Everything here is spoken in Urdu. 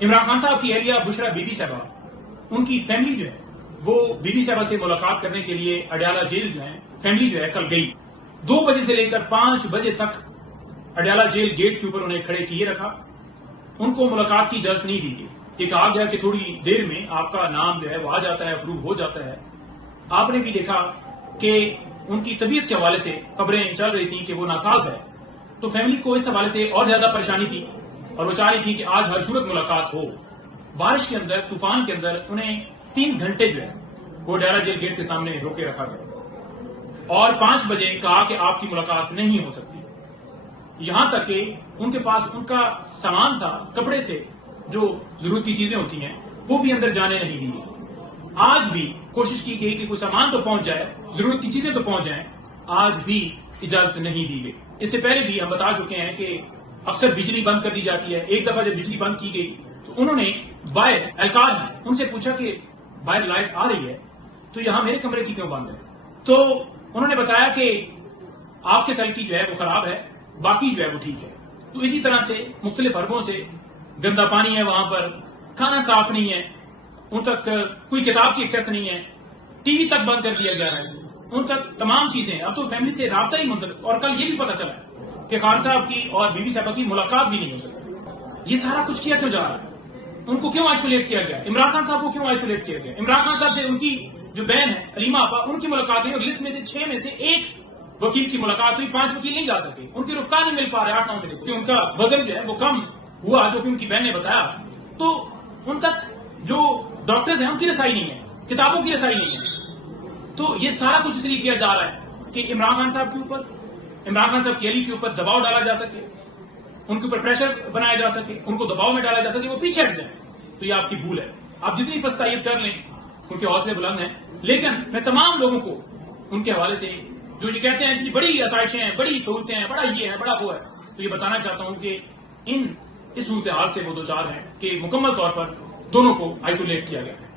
عمران خان صاحب کی اہلیہ بشرا بی بی صاحبہ، ان کی فیملی جو ہے وہ بی بی صاحبہ سے ملاقات کرنے کے لیے اڈیالہ جیل جو ہے فیملی جو ہے کل گئی. 2 بجے سے لے کر 5 بجے تک اڈیالہ جیل گیٹ کے اوپر انہیں کھڑے کیے رکھا. ان کو ملاقات کی اجازت نہیں دی گئی. یہ کہا گیا کہ تھوڑی دیر میں آپ کا نام جو ہے وہ آ جاتا ہے، اپروو ہو جاتا ہے. آپ نے بھی دیکھا کہ ان کی طبیعت کے حوالے سے خبریں چل رہی تھیں کہ وہ ناساز ہے، تو فیملی کو اس حوالے سے اور زیادہ پریشانی تھی اور وہ چاہ رہی تھی کہ آج ہر صورت ملاقات ہو. بارش کے اندر، طوفان کے اندر انہیں 3 گھنٹے جو ہے وہ اڈیالہ جیل گیٹ کے سامنے روکے رکھا گیا اور 5 بجے کہا کہ آپ کی ملاقات نہیں ہو سکتی. یہاں تک کہ ان کے پاس ان کا سامان تھا، کپڑے تھے، جو ضرورت کی چیزیں ہوتی ہیں، وہ بھی اندر جانے نہیں دی. آج بھی کوشش کی گئی کہ کوئی سامان تو پہنچ جائے، ضرورت کی چیزیں تو پہنچ جائیں، آج بھی اجازت نہیں دی گئی. اس سے پہلے بھی ہم بتا چکے ہیں کہ اکثر بجلی بند کر دی جاتی ہے. ایک دفعہ جب بجلی بند کی گئی تو انہوں نے باہر اہلکار ہیں ان سے پوچھا کہ باہر لائٹ آ رہی ہے تو یہاں میرے کمرے کی کیوں بند ہے؟ تو انہوں نے بتایا کہ آپ کے سیل کی جو ہے وہ خراب ہے، باقی جو ہے وہ ٹھیک ہے. تو اسی طرح سے مختلف حربوں سے گندا پانی ہے، وہاں پر کھانا صاف نہیں ہے، ان تک کوئی کتاب کی ایکسیس نہیں ہے، ٹی وی تک بند کر دیا گیا ہے، ان تک تمام چیزیں. اب تو فیملی سے رابطہ ہی منتقل. اور کل یہ بھی پتا چلا کہ خان صاحب کی اور بی بی صاحبہ کی ملاقات بھی نہیں ہو سکتی. یہ سارا کچھ کیا کیوں جا رہا ہے؟ ان کو کیوں آئسولیٹ کیا گیا؟ عمران خان صاحب کو کیوں آئسولیٹ کیا گیا؟ عمران خان صاحب سے ان کی جو بہن ہے علیمہ آپا، ان کی ملاقات ہوئی اور لسٹ میں سے 6 میں سے 1 وکیل کی ملاقات ہوئی. 5 وکیل نہیں جا سکے، ان کی رفقا نہیں مل پا رہے 8-9 مہینے سے. ان کا وزن جو ہے وہ کم ہوا، جو کہ ان کی بہن نے بتایا. تو ان تک جو ڈاکٹرز ہیں ان کی رسائی نہیں ہے، کتابوں کی رسائی نہیں ہے. تو یہ سارا کچھ اس لیے کیا جا رہا ہے کہ عمران خان صاحب کے اوپر، عمران خان صاحب کی اہلیہ کے اوپر دباؤ ڈالا جا سکے، ان کے اوپر پریشر بنایا جا سکے، ان کو دباؤ میں ڈالا جا سکے، وہ پیچھے ہٹ جائیں. تو یہ آپ کی بھول ہے. آپ جتنی فستائیت کر لیں، ان کے حوصلے بلند ہیں، لیکن میں تمام لوگوں کو ان کے حوالے سے جو یہ کہتے ہیں کہ بڑی آسائشیں ہیں، بڑی سہولتیں ہیں، بڑا یہ ہے، بڑا وہ ہے، تو یہ بتانا چاہتا ہوں کہ اس صورتحال سے وہ دوچار ہیں کہ مکمل طور پر دونوں کو آئسولیٹ کیا گیا ہے.